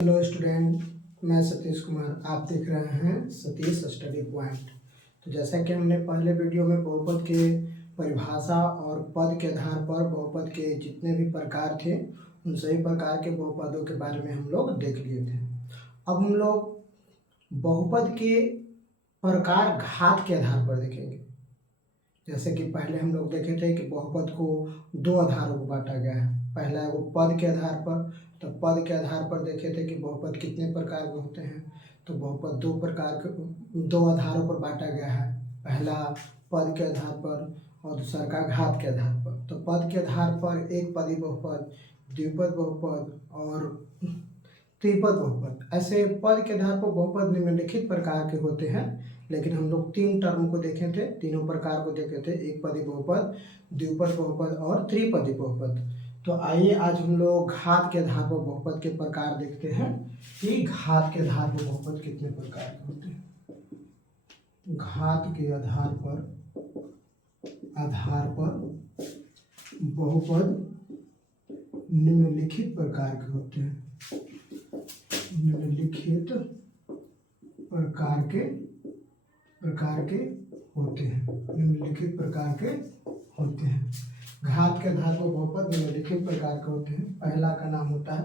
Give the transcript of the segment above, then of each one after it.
Hello student, मैं सतीश कुमार। आप देख रहे हैं सतीश स्टडी पॉइंट। तो जैसा कि हमने पहले वीडियो में बहुपद के परिभाषा और पद के आधार पर बहुपद के जितने भी प्रकार थे उन सभी प्रकार के बहुपदों के बारे में हम लोग देख लिए थे। अब हम लोग बहुपद के प्रकार घात के आधार पर देखेंगे। जैसे कि पहले हम लोग देखे थे कि बहुपद को दो आधारों को बांटा गया है। पहला है वो पद के आधार पर, तो पद के आधार पर देखे थे कि बहुपद कितने प्रकार के होते हैं। तो बहुपद दो प्रकार के दो आधारों पर बांटा गया है, पहला पद के आधार पर और दूसरा का घात के आधार पर। तो पद के आधार पर एक पदी बहुपद, द्विपद बहुपद और त्रिपद बहुपद। ऐसे पद के आधार पर बहुपद निम्नलिखित प्रकार के होते हैं, लेकिन हम लोग तीन टर्म को देखे थे, तीनों प्रकार को देखे थे, एक पदी बहुपद, द्विपद बहुपद और त्रिपदी बहुपद। तो आइए आज हम लोग घात के आधार पर बहुपद के प्रकार देखते हैं कि घात के आधार पर बहुपद कितने प्रकार के होते हैं। घात के आधार पर बहुपद निम्नलिखित प्रकार के होते हैं। निम्नलिखित प्रकार के होते हैं। निम्नलिखित प्रकार के होते हैं। घात के आधार पर बहुपद निम्नलिखित प्रकार के होते हैं। पहला का नाम होता है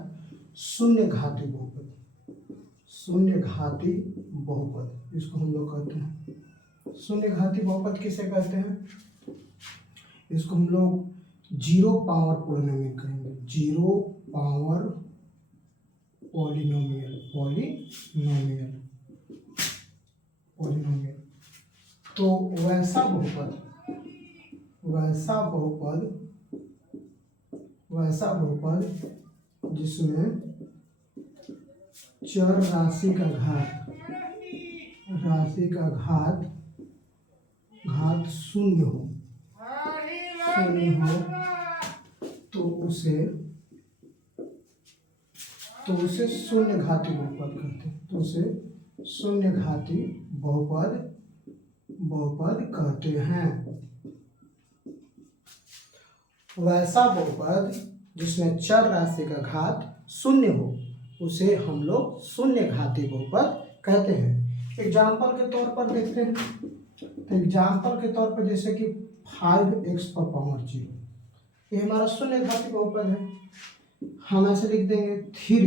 शून्य घाती बहुपद। शून्य घाती बहुपद इसको हम लोग कहते हैं। शून्य घाती बहुपद किसे कहते हैं? इसको हम लोग जीरो पावर पॉलिनोमियल कहेंगे। Zero power polynomial. तो वैसा बहुपद जिसमें चर राशि का घात शून्य हो तो उसे शून्य घाती बहुपद कहते हैं। तो उसे शून्य घाती बहुपद कहते हैं। वैसा बहुपद जिसमें चर राशि का घात शून्य हो उसे हम लोग शून्य घाती बहुपद कहते हैं। एग्जाम्पल के तौर पर देखते हैं। तो एग्जाम्पल के तौर पर जैसे कि 5x पर पावर 0, ये हमारा शून्य घाती बहुपद है। हम ऐसे लिख देंगे 3,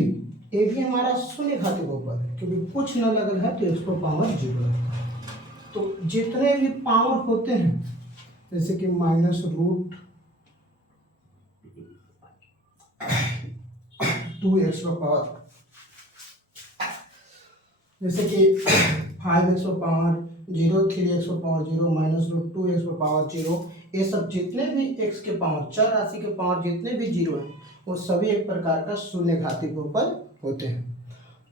ये भी हमारा शून्य घाती बहुपद है क्योंकि कुछ न लगल है तो x पर पावर 0 है। तो जितने भी पावर होते हैं जैसे कि -√2x पर पावर, जैसे कि 5x पर पावर 0, 3x पर पावर 0, -√2x पर पावर 0, ये सब जितने भी x के पावर, चर राशि के पावर जितने भी 0 हैं वो सभी एक प्रकार का शून्य घाती बहुपद होते हैं।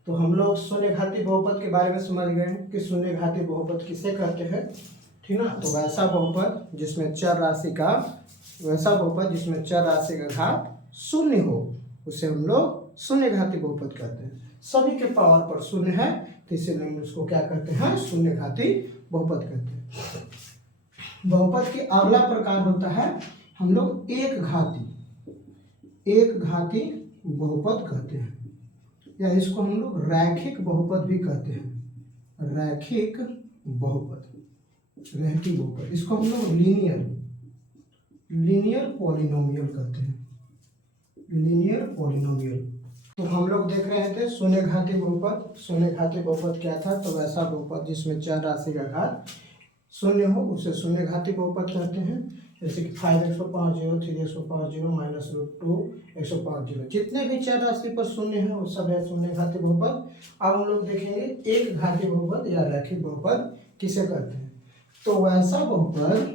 तो हम लोग शून्य घाती बहुपद के बारे में समझ गए कि शून्य घाती बहुपद किसे कहते हैं, ठीक ना। तो वैसा बहुपद जिसमें चर राशि का घात शून्य हो उसे हम लोग शून्य घाती बहुपद कहते हैं। सभी के पावर पर शून्य है तो इसीलिए हम उसको क्या कहते हैं, शून्य घाती बहुपद कहते हैं। बहुपद के अगला प्रकार होता है हम लोग एक घाती बहुपद कहते हैं, या इसको हम लोग रैखिक बहुपद भी कहते हैं। रैखिक बहुपद, इसको हम लोग लीनियर पॉलिनोमियल कहते हैं। तो हम लोग देख रहे थे शून्य घाती बहुपद। शून्य घाती बहुपद क्या था? तो वैसा बहुपद जिसमें चर राशि का घात शून्य हो उसे शून्य घाती बहुपद कहते हैं। जैसे कि 5x पर पावर 0, 3x पर पावर 0, -√2x पर पावर 0, जितने भी चर राशि पर शून्य है वो सब है शून्य घाती बहुपद। अब हम लोग देखेंगे एक घाती बहुपद या रैखिक बहुपद किसे कहते हैं। तो वैसा बहुपद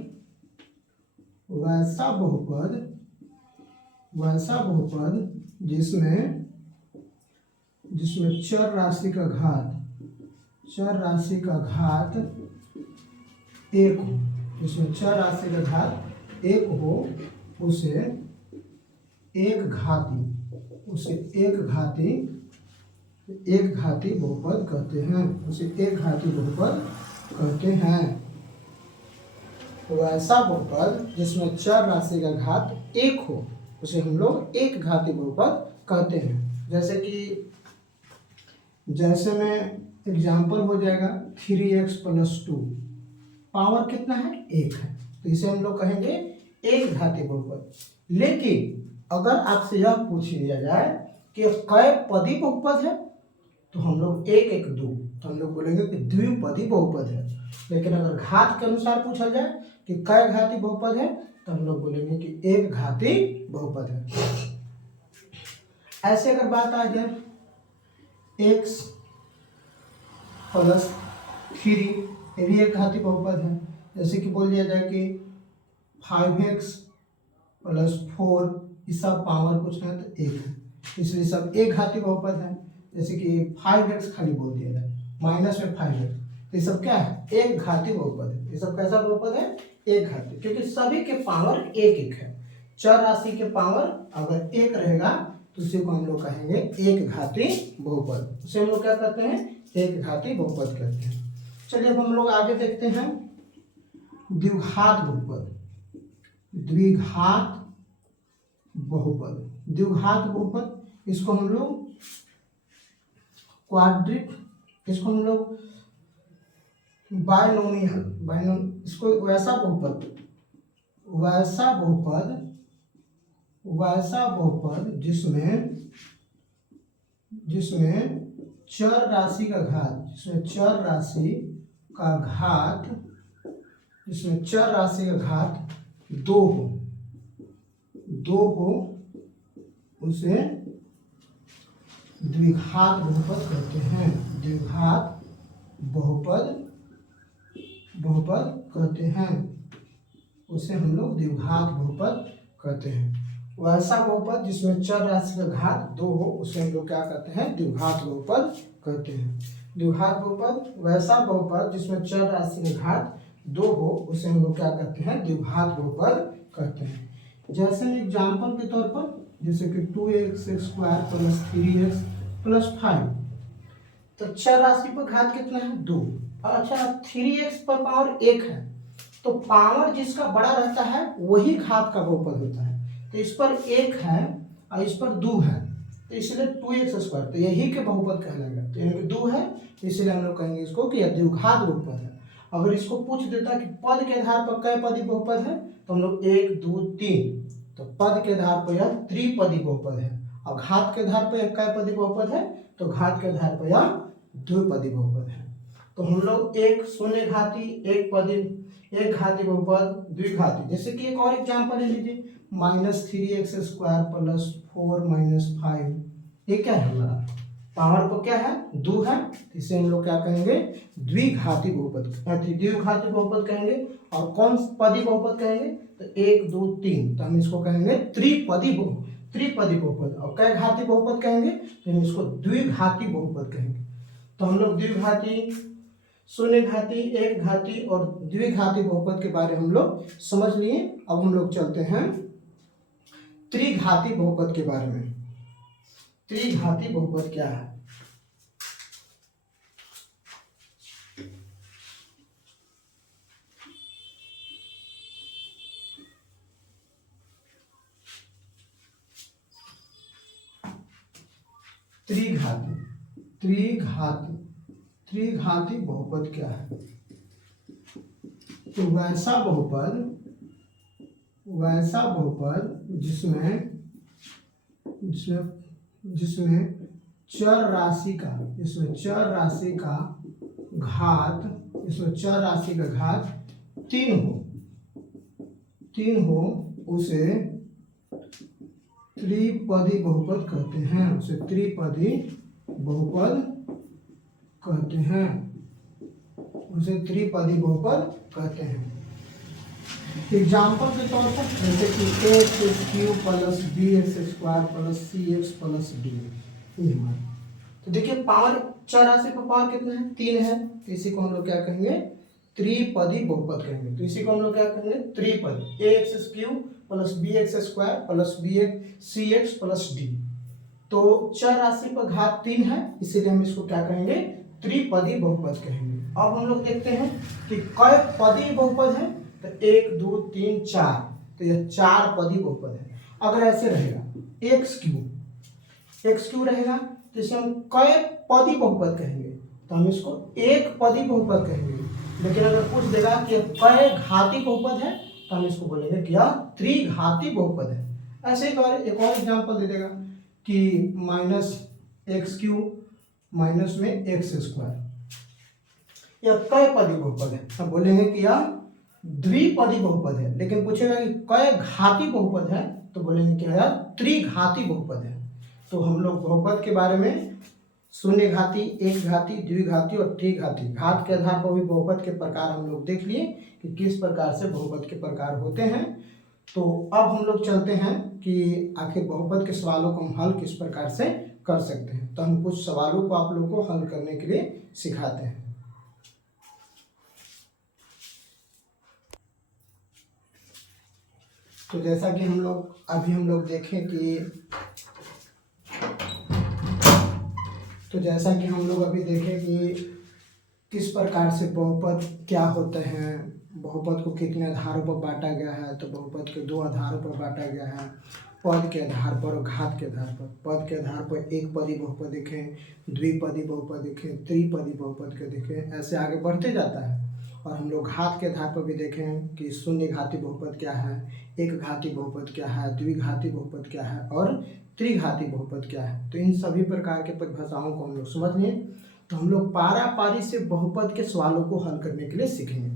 जिसमें चर राशि का घात एक हो, जिसमें चर राशि का घात एक हो उसे एक घाती बहुपद कहते हैं। वैसा बहुपद जिसमें चर राशि का घात एक हो उसे हम लोग एक घाती बहुपद कहते हैं। जैसे कि जैसे में एग्जाम्पल हो जाएगा 3x + 2, पावर कितना है 1 है, तो इसे हम लोग कहेंगे एक घातीय बहुपद। लेकिन अगर आपसे यह पूछ लिया जाए कि कै पदी बहुपद है, तो हम लोग 1 1 2, तो हम लोग बोलेंगे कि द्विपदी बहुपद है। लेकिन अगर घात के अनुसार पूछा जाए कि कै घातीय बहुपद है, तो हम लोग बोलेंगे कि एक घातीय बहुपद है। ऐसे अगर बात आ जाए x + 3, ये भी एक घातीय बहुपद है। जैसे कि बोल दिया जाए कि 5x + 4, ये सब पावर कुछ है तो 1 है, इसलिए सब एक घातीय बहुपद है। जैसे कि 5x खाली बोल दिया जाए माइनस में 5x, तो ये सब क्या है एक घातीय बहुपद है। ये सब कैसा बहुपद है एक घातीय, क्योंकि सभी के पावर एक एक है। चर राशि के पावर अगर एक रहेगा तो उसी को हम लोग कहेंगे एक घातीय बहुपद। उसे हम लोग क्या कहते हैं एक घातीय बहुपद कहते हैं। चलिए अब हम लोग आगे देखते हैं द्विघात बहुपद। द्विघात बहुपद, द्विघात बहुपद इसको हम लोग क्वाड्रिक, इसको हम लोग बाइनोमियल, इसको वैसा बहुपद, वैसा बहुपद जिसमें चर राशि का घात, जिसमें चर राशि का घात 2 हो, उसे द्विघात बहुपद कहते हैं। द्विघात बहुपद कहते हैं, उसे हम लोग द्विघात बहुपद कहते हैं। वैसा बहुपद जिसमें चर राशि का घात 2 हो, उसे हम लोग क्या कहते हैं द्विघात बहुपद कहते हैं। द्विघात बहुपद, वैसा बहुपद जिसमें चर राशि का घात 2 हो, उसे हम लोग क्या कहते हैं द्विघात बहुपद कहते हैं। जैसे एग्जाम्पल के तौर पर, जैसे कि 2x² + 3x + 5, तो चर राशि पर घात कितना है 2, और अच्छा 3x पर पावर 1 है, तो पावर जिसका बड़ा रहता है वही घात का बहुपद होता है। तो इस पर 1 है और इस पर 2 है, तो इसलिए 2x², तो यही के बहुपद कहलाएगा। तो यानी कि 2 है, इसलिए हम लोग कहेंगे इसको कि यह द्विघात बहुपद है। अगर इसको पूछ देता कि पद के आधार पर कै पदी बहुपद है, तो हम लोग 1 2 3, तो पद के आधार पर यह त्रिपदी बहुपद है। और घात के आधार पर यह कै पदी बहुपद है, तो घात के आधार पर यह द्विपदी बहुपद है। तो हम लोग एक शून्य घाती, एक पदी, एक घाती बहुपद, द्विघाती। जैसे कि एक और एग्जाम्पल ले लीजिए -3x² + 4 - 5, ये क्या है हमारा पावर पर क्या है 2 है, इसे हम लोग क्या कहेंगे द्विघाती बहुपद, द्विघाती बहुपद कहेंगे। और कौन पदी बहुपद कहेंगे, तो 1 2 3, तो हम इसको कहेंगे त्रिपदी बहुपद। और कै घाती बहुपद कहेंगे, तो हम इसको द्विघाती बहुपद कहेंगे। तो हम लोग द्विघाती, शून्य घाती, एक घाती और द्विघाती बहुपद के बारे हम लोग समझ लिए। अब हम लोग चलते हैं त्रिघाती बहुपद के बारे में। त्रिघाती बहुपद क्या है? त्रिघाती बहुपद क्या है? तो वैसा बहुपद जिसमें चर राशि का घात 3 हो, उसे त्रिपदी बहुपद कहते हैं। उसे त्रिपदी बहुपद कहते हैं। एग्जाम्पल के तौर पर जैसे कि a³ + bx² + cx + d, ये हमारा। तो देखिए पावर चर राशि पर पावर कितना है 3 है, तो इसी को हम लोग क्या कहेंगे त्रिपदी बहुपद कहेंगे। तो इसी को हम लोग क्या कहेंगे त्रिपदी, ax³ + bx² + cx + d। तो चर राशि पर घात 3 है, इसीलिए हम इसको क्या कहेंगे त्रिपदी बहुपद कहेंगे। अब हम लोग देखते हैं कि कै पदी बहुपद है, तो 1 2 3 4, तो यह 4 पदी बहुपद है। अगर ऐसे रहेगा x³ रहेगा, तो इसे हम कै पदी बहुपद कहेंगे तो हम इसको एक पदी बहुपद कहेंगे। लेकिन अगर पूछ देगा कि कई घाती बहुपद है तो हम इसको बोलेंगे कि यह त्रिघाती बहुपद है। ऐसे एक और एग्जाम्पल दे देगा कि -x³ माइनस में x², यह कई पदी बहुपद है, हम बोलेंगे कि यह द्विपदी बहुपद है। लेकिन पूछेगा कि कई घाती बहुपद है तो बोलेंगे कि यह त्रिघाती बहुपद है। तो हम लोग बहुपद के बारे में शून्य घाती, एक घाती, द्विघाती और त्रिघाती, घात के आधार पर भी बहुपद के प्रकार हम लोग देख लिए कि किस प्रकार से बहुपद के प्रकार होते हैं। तो अब हम लोग चलते हैं कि आखिर बहुपद के सवालों को हम हल किस प्रकार से कर सकते हैं। तो हम कुछ सवालों को आप लोग को हल करने के लिए सिखाते हैं। तो जैसा कि हम लोग देखें कि किस प्रकार से बहुपद क्या होते हैं, बहुपद को कितने आधारों पर बांटा गया है। तो बहुपद के दो आधारों पर बांटा गया है, पद के आधार पर और घात के आधार पर। पद के आधार पर एक पदी बहुपद देखें, द्विपदी बहुपद देखें, त्रिपदी बहुपद के देखें, ऐसे आगे बढ़ते जाता है। और हम लोग घात के आधार पर भी देखें कि शून्य घाती बहुपद क्या है, एक घाती बहुपद क्या है, द्विघाती बहुपद क्या है और त्रिघाती बहुपद क्या है। तो इन सभी प्रकार के परिभाषाओं को हम लोग समझ लें तो हम लोग पारी से बहुपद के सवालों को हल करने के लिए सीखेंगे।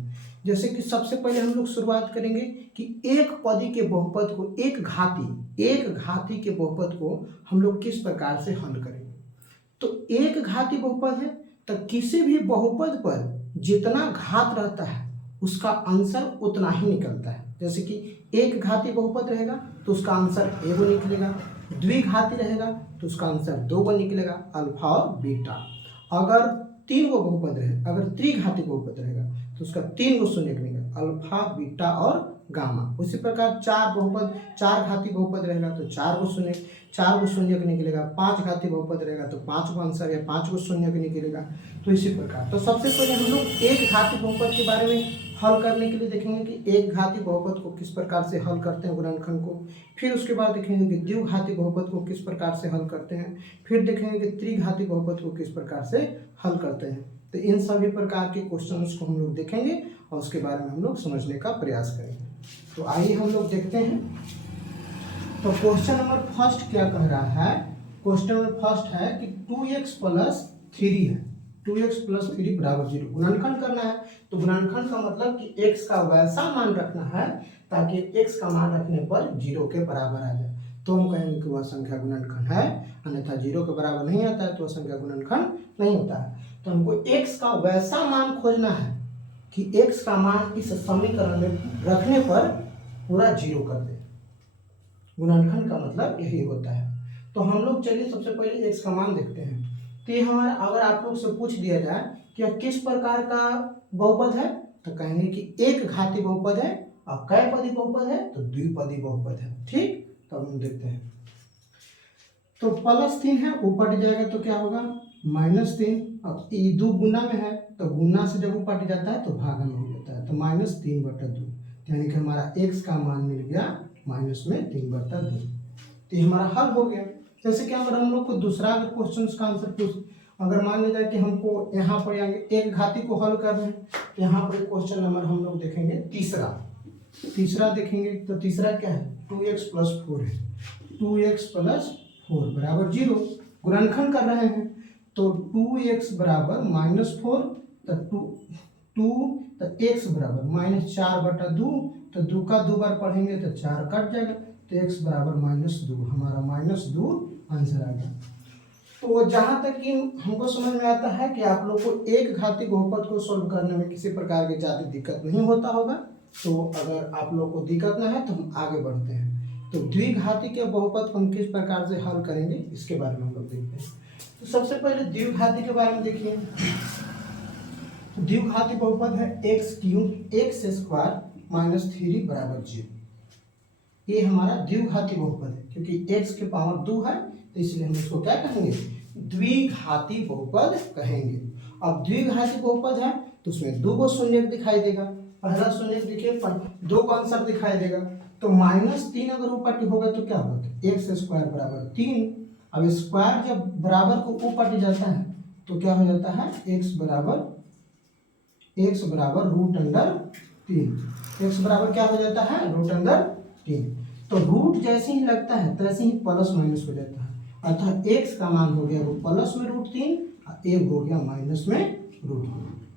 जैसे कि सबसे पहले हम लोग शुरुआत करेंगे कि एक पदी के बहुपद को, एक घाती के बहुपद को हम लोग किस प्रकार से हल करेंगे। तो एक घाती बहुपद है तो किसी भी बहुपद पर जितना घात रहता है उसका आंसर उतना ही निकलता है। जैसे कि एक घाती बहुपद रहेगा तो उसका आंसर एगो निकलेगा, द्विघाती रहेगा तो उसका आंसर 2 निकलेगा, अल्फा और बीटा। अगर 3 गो बहुपद रहे, अगर त्रिघाती बहुपद रहेगा तो उसका 3 गो शून्य निकलेगा, अल्फा, बीटा और गामा। उसी प्रकार 4 घाती बहुपद रहेगा तो 4 गो शून्य निकलेगा, 5 घाती बहुपद रहेगा तो 5 गो आंसर या 5 गो शून्य निकलेगा। तो इसी प्रकार तो सबसे पहले हम लोग एक घाती बहुपद के बारे में हल करने के लिए देखेंगे कि एक घाती बहुपद को किस प्रकार से हल करते हैं गुणनखंड को। फिर उसके बाद देखेंगे कि द्विघाती बहुपद को किस प्रकार से हल करते हैं। फिर देखेंगे कि त्रिघाती बहुपद को किस प्रकार से हल करते हैं। तो इन सभी प्रकार के क्वेश्चंस को हम लोग देखेंगे और उसके बारे में हम लोग समझने का प्रयास करेंगे। तो आइए हम लोग देखते हैं। तो क्वेश्चन नंबर फर्स्ट क्या कह रहा है। क्वेश्चन नंबर फर्स्ट है कि 2x + 3 है, 2x + 3 = 0। गुणनखंड करना है तो गुणनखंड का मतलब कि x का वैसा मान रखना है ताकि x का मान रखने पर 0 के बराबर आ जाए। तो हम कहेंगे कि वह संख्या गुणनखंड है, अन्यथा 0 के बराबर नहीं आता है तो वह संख्या गुणनखंड नहीं होता है। तो हमको x का वैसा मान खोजना है कि x का मान इस समीकरण में रखने पर पूरा 0 कर दे। गुणनखंड का मतलब यही होता है। तो हम लोग चलिए सबसे पहले x का मान देखते हैं। तो ये हमारा, अगर आप लोग से पूछ दिया जाए कि यह किस प्रकार का बहुपद है तो कहेंगे कि एक घाती बहुपद है, और कै पदी बहुपद है तो द्विपदी बहुपद है। ठीक, तो हम देखते हैं। तो +3 है, ऊपर जाएगा तो क्या होगा -3। अब ये 2 गुना में है तो गुना से जब ऊपर जाता है तो भागा में हो जाता है, तो -3/2, यानी कि हमारा x का मान मिल गया -3/2। तो ये हमारा हल हो गया। जैसे कि अगर हम लोग को दूसरा अगर क्वेश्चन का आंसर पूछ, अगर मान लिया जाए कि हमको यहाँ पर एक घाती को हल करना है, यहाँ पर क्वेश्चन नंबर हम लोग देखेंगे तीसरा देखेंगे। तो तीसरा क्या है, 2x + 4 है, 2x + 4 = 0। गुणनखंड कर रहे हैं तो 2x = -4 तो x = -4/2, तो 2 का 2 बार पढ़ेंगे तो 4 कट जाएगा, तो x = -2, हमारा -2 आंसर आ गया। तो जहाँ तक कि हमको समझ में आता है कि आप लोग को एक घाती बहुपद को सॉल्व करने में किसी प्रकार की ज़्यादा दिक्कत नहीं होता होगा। तो अगर आप लोग को दिक्कत ना है तो हम आगे बढ़ते हैं। तो द्विघाती के बहुपद को हम किस प्रकार से हल करेंगे इसके बारे में हम लोग देखते हैं। तो सबसे पहले द्विघाती के बारे में देखिए। तो द्विघाती बहुपद है x³ x² - 3 = 0। ये हमारा द्विघाती बहुपद है, क्योंकि x के पावर 2 है तो इसलिए हम इसको क्या कहेंगे, द्विघाती बहुपद कहेंगे। अब द्विघाती बहुपद है तो उसमें 2 गो शून्य दिखाई देगा। पहला शून्य देखिए, 2 का आंसर दिखाई देगा। तो -3 अगर ऊपर होगा तो क्या होगा, x² = 3। अब स्क्वायर जब बराबर को ऊपर जाता है तो क्या हो जाता है x बराबर रूट अंडर 3। x बराबर क्या हो जाता है रूट अंडर 3। तो रूट जैसे ही लगता है तैसे ही प्लस माइनस हो जाता है, अर्थात x का मान हो गया वो प्लस में रूट 3 और a हो गया माइनस में रूट 3।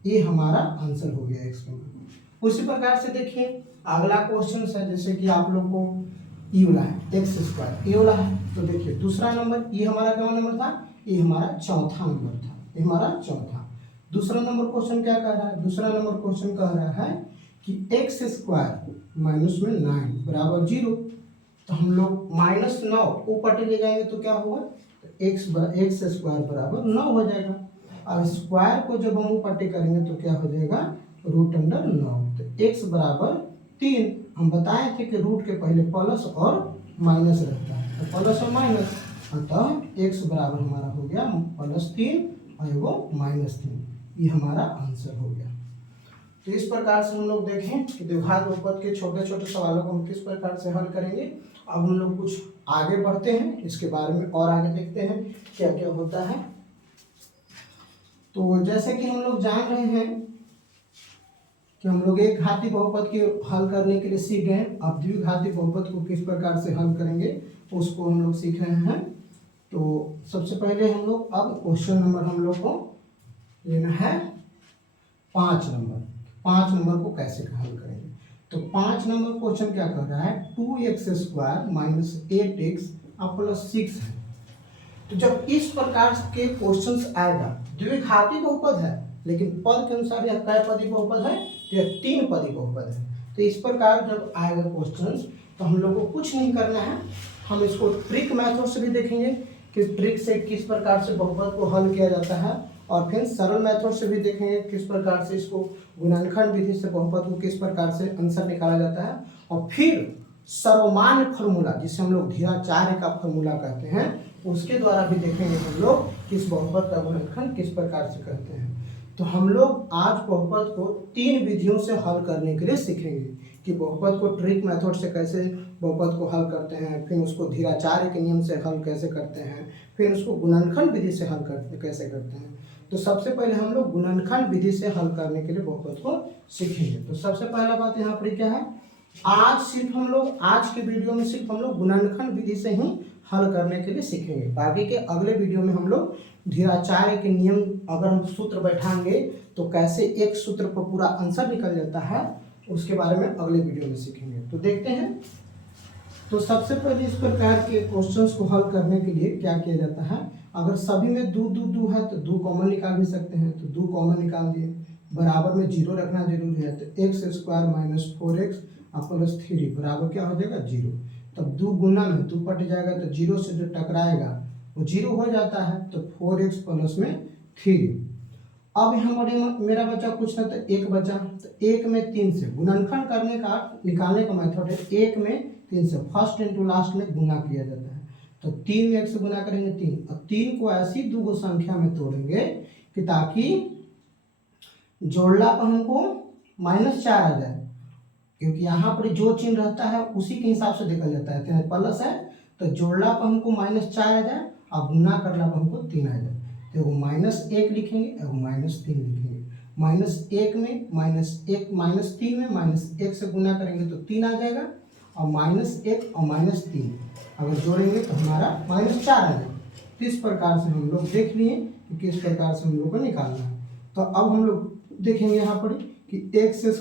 ये हमारा आंसर हो गया x का मान। उसी प्रकार से देखिए अगला क्वेश्चन है, जैसे कि आप लोग को ये वाला है एक्स स्क्वायर, ये वाला है। तो देखिए दूसरा नंबर, ये हमारा क्या नंबर था, ये हमारा चौथा नंबर था, ये हमारा चौथा। दूसरा नंबर क्वेश्चन क्या कह रहा है, दूसरा नंबर क्वेश्चन कह रहा है कि एक्स स्क्वायर माइनस में 9 बराबर 0। तो हम लोग -9 ऊपर ले जाएंगे तो क्या होगा, तो एक्स स्क्वायर बराबर 9 हो जाएगा। और स्क्वायर को जब हम ऊपर करेंगे तो क्या हो जाएगा रूट अंडर 9। तो एक्स बराबर 3। हम बताए थे कि रूट के पहले प्लस और माइनस रहता है, तो प्लस और माइनस, अतः एक्स बराबर हमारा हो गया +3 और वो -3। ये हमारा आंसर हो गया। तो इस प्रकार से हम लोग देखें कि द्विघात बहुपद के छोटे छोटे सवालों को हम किस प्रकार से हल करेंगे। अब हम लोग कुछ आगे बढ़ते हैं, इसके बारे में और आगे देखते हैं क्या क्या होता है। तो जैसे कि हम लोग जान रहे हैं कि हम लोग एक घाती बहुपद के हल करने के लिए सीख गए, अब द्विघाती बहुपद को किस प्रकार से हल करेंगे उसको हम लोग सीख रहे हैं। तो सबसे पहले हम लोग अब क्वेश्चन नंबर हम लोग को लेना है 5 नंबर। 5 नंबर को कैसे हल करेंगे, तो 5 नंबर क्वेश्चन क्या कर रहा है, 2x² - 8x +6 है। तो जब इस प्रकार के क्वेश्चंस आएगा, द्विघाती बहुपद है लेकिन पद के अनुसार यह कै पदी बहुपद है, यह 3 पदी बहुपद है। तो इस प्रकार जब आएगा क्वेश्चंस तो हम लोग को कुछ नहीं करना है, हम इसको ट्रिक मेथड से भी देखेंगे कि ट्रिक से किस प्रकार से बहुपद को हल किया जाता है, और फिर सरल मेथड से भी देखेंगे किस प्रकार से इसको गुणनखंड विधि से बहुपद को किस प्रकार से आंसर निकाला जाता है, और फिर सर्वमान्य फॉर्मूला जिसे हम लोग धीराचार्य का फॉर्मूला कहते हैं उसके द्वारा भी देखेंगे हम लोग किस बहुपद का गुणनखंड किस प्रकार से करते हैं। तो हम लोग आज बहुपद को 3 विधियों से हल करने के लिए सीखेंगे कि बहुपद को ट्रिक मेथड से कैसे बहुपद को हल करते हैं, फिर उसको धीराचार्य के नियम से हल कैसे करते हैं, फिर उसको गुणनखंड विधि से हल कैसे करते हैं। तो सबसे पहले हम लोग गुणनखंड विधि से हल करने के लिए बहुपद को सीखेंगे। तो सबसे पहला बात यहाँ पर क्या है, आज सिर्फ हम लोग आज के वीडियो में सिर्फ हम लोग गुणनखंड विधि से ही हल करने के लिए सीखेंगे। बाकी के अगले वीडियो में हम लोग धीराचार्य के नियम अगर हम सूत्र बैठाएंगे तो कैसे एक सूत्र पर पूरा आंसर निकल जाता है उसके बारे में अगले वीडियो में सीखेंगे। तो देखते हैं। तो सबसे पहले इस प्रकार के क्वेश्चंस को हल करने के लिए क्या किया जाता है, अगर सभी में 2 है तो 2 कॉमन निकाल भी सकते हैं, तो 2 कॉमन निकाल दिए। बराबर में 0 रखना जरूरी है, तो x² - 4x +3 बराबर क्या हो जाएगा 0। तब 2 गुना में 2 कट जाएगा तो 0 से जो टकराएगा वो 0 हो जाता है, तो 4x + में 3। अब हमारे मेरा बचा कुछ ना, तो 1 बचा, तो 1 में 3 से गुणनखंड करने का निकालने का मेथड है 1 में 3 से फर्स्ट इनटू लास्ट में गुना किया जाता है। तो 3 में 1 से गुना करेंगे 3, और 3 को ऐसी 2 संख्या में तोड़ेंगे कि ताकि जोड़ला पर हमको -4 आ जाए, क्योंकि यहाँ पर जो चिन्ह रहता है उसी के हिसाब से देखा जाता है। तो प्लस है तो जोड़ला पर हमको -4 आ जाए और गुना करला पर हमको 3 आ जाए, तो वो -1 लिखेंगे और -3 लिखेंगे। -1 में -3 में -1 से गुना करेंगे तो 3 आ जाएगा, और -1 और -3 अगर जोड़ेंगे तो हमारा -4 आ जाएगा। तो इस प्रकार से हम लोग देख लिए कि किस प्रकार से हम लोग को निकालना है। तो अब हम लोग देखेंगे यहाँ पर कि x²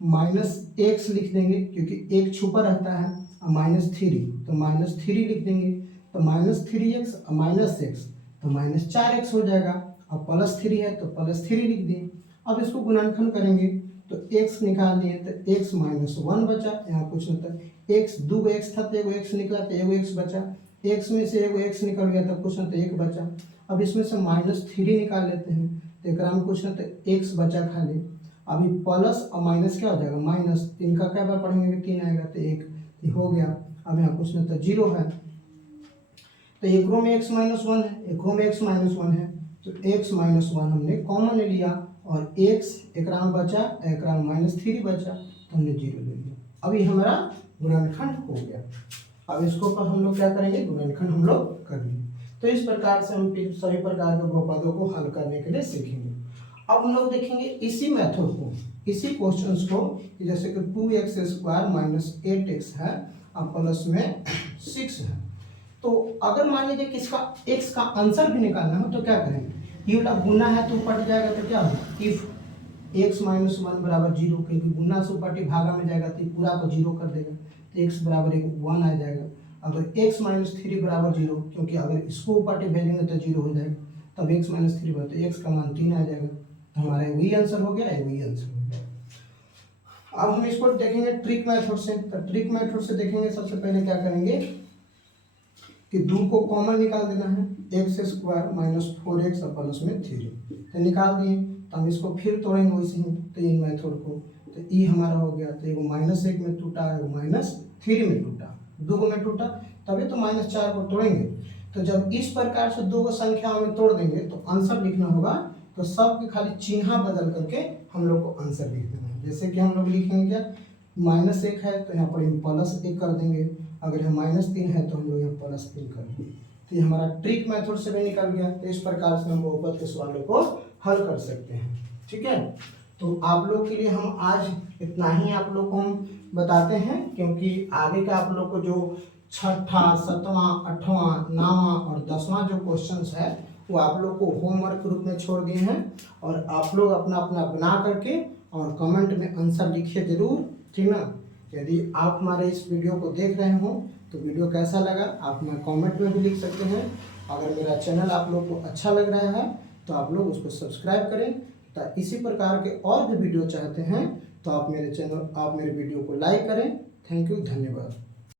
-x लिख देंगे क्योंकि 1 छुपा रहता है, और -3 तो -3 लिख देंगे, तो -3x और -x तो -4x हो जाएगा, और +3 है तो +3 लिख दिए। अब इसको गुणनखंड करेंगे तो x निकाल दिए तो x - 1 बचा। यहाँ कुछ नहीं था, x 2 x था तो 1 x निकला तो 1 x बचा, x में से 1 x निकल गया तो कुछ नहीं तो 1 बचा। अब इसमें से -3 निकाल लेते हैं तो एक में कुछ नहीं तो x बचा खाली। अभी प्लस और माइनस क्या हो जाएगा माइनस, इनका क्या बार पढ़ेंगे 3 आएगा तो 1 हो गया। अब यहाँ कुछ नहीं तो 0 है, तो एक रो में x - 1 है, एक रो में x - 1 है, तो x - 1 हमने कॉमन ले लिया, और x एक में बचा, एक में -3 बचा तो हमने 0 ले लिया। अभी हमारा गुणनखंड हो गया। अब इसको पर हम लोग क्या करेंगे, गुणनखंड हम लोग कर लिए। तो इस प्रकार से हम फिर सभी प्रकार के बहुपदों को हल करने के लिए सीखेंगे। अब हम लोग देखेंगे इसी मेथड को, इसी क्वेश्चंस को, जैसे कि 2x² माइनस 8x है अब प्लस में 6 है। तो अगर मान लीजिए कि इसका x का आंसर भी निकालना हो तो क्या करेंगे, ये वाला गुना है तो ऊपर जाएगा तो क्या होगा, इफ x माइनस 1 बराबर 0, क्योंकि गुना से ऊपर भागा में जाएगा तो पूरा को 0 कर देगा, तो x बराबर 1 आ जाएगा। अगर x माइनस 3 बराबर 0, क्योंकि अगर इसको ऊपर भेजेंगे तो 0 हो जाएगा, तब x माइनस 3 बराबर, तो x का मान 3 आ जाएगा। तो हमारा वही आंसर हो गया, वही आंसर हो गया। अब हम इसको देखेंगे ट्रिक मेथड से। तो ट्रिक मेथड से देखेंगे, सबसे पहले क्या करेंगे कि 2 को कॉमन निकाल देना है, x² माइनस 4x प्लस में 3, तो निकाल दिए। तो हम इसको फिर तोड़ेंगे वैसे ही, तो ये मेथड को, तो ई हमारा हो गया, तो एगो -1 में टूटा, एगो -3 में टूटा, 2 में टूटा, तभी तो -4 को तोड़ेंगे। तो जब इस प्रकार से 2 संख्याओं में तोड़ देंगे तो आंसर लिखना होगा, तो सब के खाली चिन्ह बदल करके हम लोग को आंसर लिख देना है। जैसे कि हम लोग लिखेंगे क्या, -1 है तो यहाँ पर हम +1 कर देंगे, अगर यहाँ -3 है तो हम लोग यहाँ +3 कर देंगे। तो ये हमारा ट्रिक मेथड से भी निकल गया। तो इस प्रकार से हम बहुपद के सवालों को हल कर सकते हैं। ठीक है, तो आप लोग के लिए हम आज इतना ही आप लोग को हम बताते हैं, क्योंकि आगे का आप लोग को जो 6वां, 7वां, 8वां, 9वां और 10वां जो क्वेश्चंस है वो आप लोग को होमवर्क के रूप में छोड़ दिए हैं, और आप लोग अपना अपना बना करके और कमेंट में आंसर लिखिए जरूर, ठीक ना। यदि आप हमारे इस वीडियो को देख रहे हो तो वीडियो कैसा लगा आप हमें कमेंट में भी लिख सकते हैं। अगर मेरा चैनल आप लोग को अच्छा लग रहा है तो आप लोग उसको सब्सक्राइब करें। तो इसी प्रकार के और भी वीडियो चाहते हैं तो आप मेरे वीडियो को लाइक करें। थैंक यू, धन्यवाद।